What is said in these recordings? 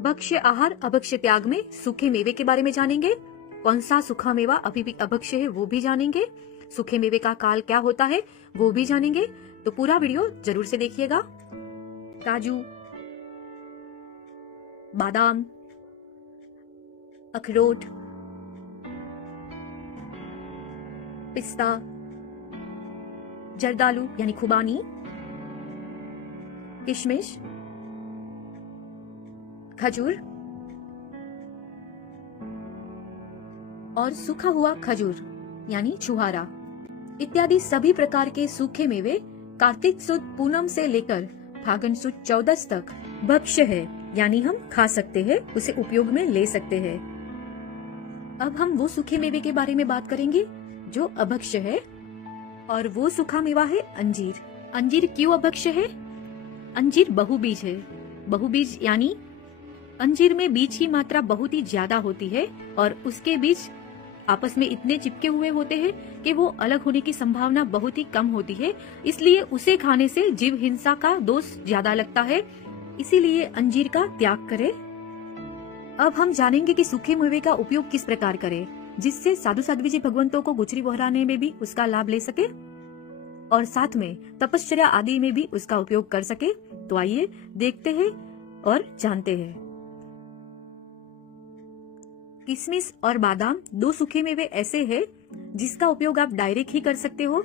भक्ष्य आहार अभक्ष्य त्याग में सूखे मेवे के बारे में जानेंगे। कौन सा सूखा मेवा अभी भी अभक्ष्य है वो भी जानेंगे। सूखे मेवे का काल क्या होता है वो भी जानेंगे, तो पूरा वीडियो जरूर से देखिएगा। काजू, बादाम, अखरोट, पिस्ता, जर्दालू यानी खुबानी, किशमिश, खजूर और सूखा हुआ खजूर यानी छुहारा इत्यादि सभी प्रकार के सूखे मेवे कार्तिक सुद पूनम से लेकर फागुन सुद 14 तक भक्ष्य है, यानी हम खा सकते हैं, उसे उपयोग में ले सकते हैं। अब हम वो सूखे मेवे के बारे में बात करेंगे जो अभक्ष्य है, और वो सूखा मेवा है अंजीर। अंजीर क्यों अभक्ष्य है? अंजीर बहुबीज है। बहुबीज यानी अंजीर में बीज की मात्रा बहुत ही ज्यादा होती है और उसके बीज आपस में इतने चिपके हुए होते हैं कि वो अलग होने की संभावना बहुत ही कम होती है, इसलिए उसे खाने से जीव हिंसा का दोष ज्यादा लगता है, इसीलिए अंजीर का त्याग करें। अब हम जानेंगे कि सूखे मेवे का उपयोग किस प्रकार करें जिससे साधु साध्वी जी भगवंतों को गुजरी बहराने में भी उसका लाभ ले सके और साथ में तपश्चर्या आदि में भी उसका उपयोग कर सके। तो आइए देखते हैं और जानते हैं। किशमिश और बादाम दो सूखे मेवे ऐसे हैं जिसका उपयोग आप डायरेक्ट ही कर सकते हो,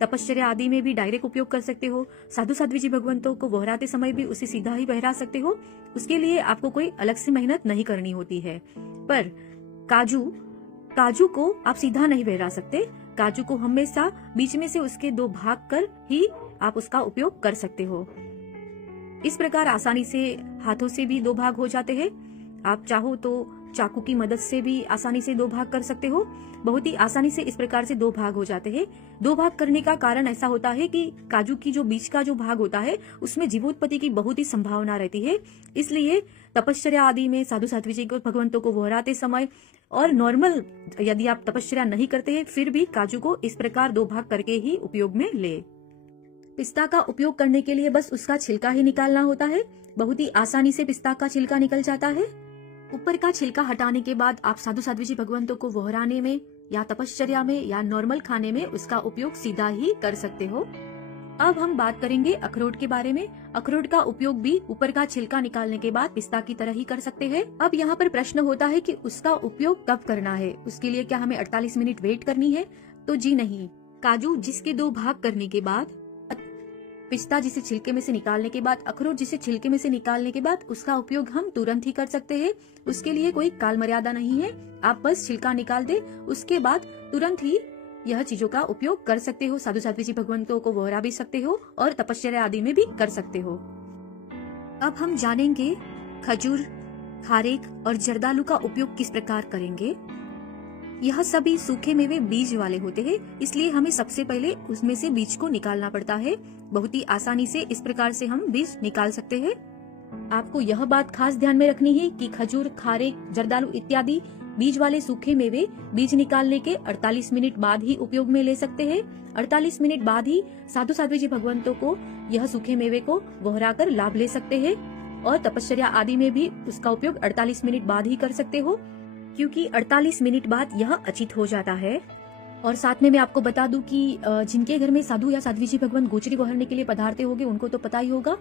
तपश्चर्या आदि में भी डायरेक्ट उपयोग कर सकते हो, साधु साध्वी जी भगवंतों को बहराते समय भी उसे सीधा ही बहरा सकते हो। उसके लिए आपको कोई अलग से मेहनत नहीं करनी होती है। पर काजू को आप सीधा नहीं बहरा सकते। काजू को हमेशा बीच में से उसके दो भाग कर ही आप उसका उपयोग कर सकते हो। इस प्रकार आसानी से हाथों से भी दो भाग हो जाते हैं। आप चाहो तो चाकू की मदद से भी आसानी से दो भाग कर सकते हो। बहुत ही आसानी से इस प्रकार से दो भाग हो जाते हैं। दो भाग करने का कारण ऐसा होता है कि काजू की जो बीच का जो भाग होता है उसमें जीवोत्पत्ति की बहुत ही संभावना रहती है, इसलिए तपश्चर्या आदि में साधु साध्वी जी को भगवंतों को बहराते समय और नॉर्मल यदि आप तपश्चर्या नहीं करते हैं फिर भी काजू को इस प्रकार दो भाग करके ही उपयोग में ले। पिस्ता का उपयोग करने के लिए बस उसका छिलका ही निकालना होता है। बहुत ही आसानी से पिस्ता का छिलका निकल जाता है। ऊपर का छिलका हटाने के बाद आप साधु साध्वी जी भगवंतों को बहराने में या तपश्चर्या में या नॉर्मल खाने में उसका उपयोग सीधा ही कर सकते हो। अब हम बात करेंगे अखरोट के बारे में। अखरोट का उपयोग भी ऊपर का छिलका निकालने के बाद पिस्ता की तरह ही कर सकते हैं। अब यहाँ पर प्रश्न होता है कि उसका उपयोग कब करना है, उसके लिए क्या हमें 48 मिनट वेट करनी है? तो जी नहीं। काजू जिसके दो भाग करने के बाद, पिस्ता जिसे छिलके में से निकालने के बाद, अखरोट जिसे छिलके में से निकालने के बाद उसका उपयोग हम तुरंत ही कर सकते हैं। उसके लिए कोई काल मर्यादा नहीं है। आप बस छिलका निकाल दे, उसके बाद तुरंत ही यह चीजों का उपयोग कर सकते हो। साधु साध्वी जी भगवंतों को बहरा भी सकते हो और तपश्चर्या आदि में भी कर सकते हो। अब हम जानेंगे खजूर, खारेक और जर्दालू का उपयोग किस प्रकार करेंगे। यह सभी सूखे मेवे बीज वाले होते हैं, इसलिए हमें सबसे पहले उसमें से बीज को निकालना पड़ता है। बहुत ही आसानी से इस प्रकार से हम बीज निकाल सकते हैं। आपको यह बात खास ध्यान में रखनी है कि खजूर, खारेक, जर्दालू इत्यादि बीज वाले सूखे मेवे बीज निकालने के 48 मिनट बाद ही उपयोग में ले सकते हैं। 48 मिनट बाद ही साधु साध्वी जी भगवंतों को यह सूखे मेवे को बहरा कर लाभ ले सकते हैं और तपश्चर्या आदि में भी उसका उपयोग 48 मिनट बाद ही कर सकते हो, क्योंकि 48 मिनट बाद यह अचित हो जाता है। और साथ में मैं आपको बता दूं कि जिनके घर में साधु या साध्वी जी भगवंत गोचरी बहरने के लिए पधारते होंगे उनको तो पता ही होगा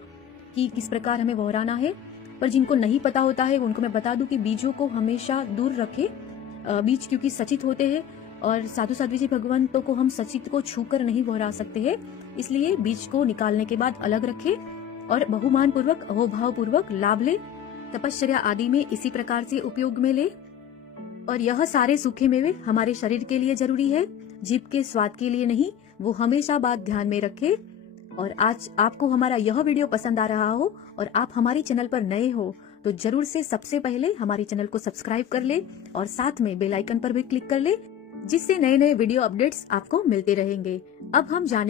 कि किस प्रकार हमें बहराना है, पर जिनको नहीं पता होता है उनको मैं बता दूं कि बीजों को हमेशा दूर रखे। बीज क्योंकि सचित होते हैं और साधु साध्वी जी भगवंतों को हम सचित को छूकर नहीं बहरा सकते हैं, इसलिए बीज को निकालने के बाद अलग रखे और बहुमान पूर्वक, अहोभाव पूर्वक लाभ ले। तपश्चर्या आदि में इसी प्रकार से उपयोग में ले। और यह सारे सूखे मेवे हमारे शरीर के लिए जरूरी है, जीभ के स्वाद के लिए नहीं। वो हमेशा बात ध्यान में रखे। और आज आपको हमारा यह वीडियो पसंद आ रहा हो और आप हमारे चैनल पर नए हो तो जरूर से सबसे पहले हमारे चैनल को सब्सक्राइब कर ले और साथ में बेल आइकन पर भी क्लिक कर ले, जिससे नए नए वीडियो अपडेट्स आपको मिलते रहेंगे। अब हम जाने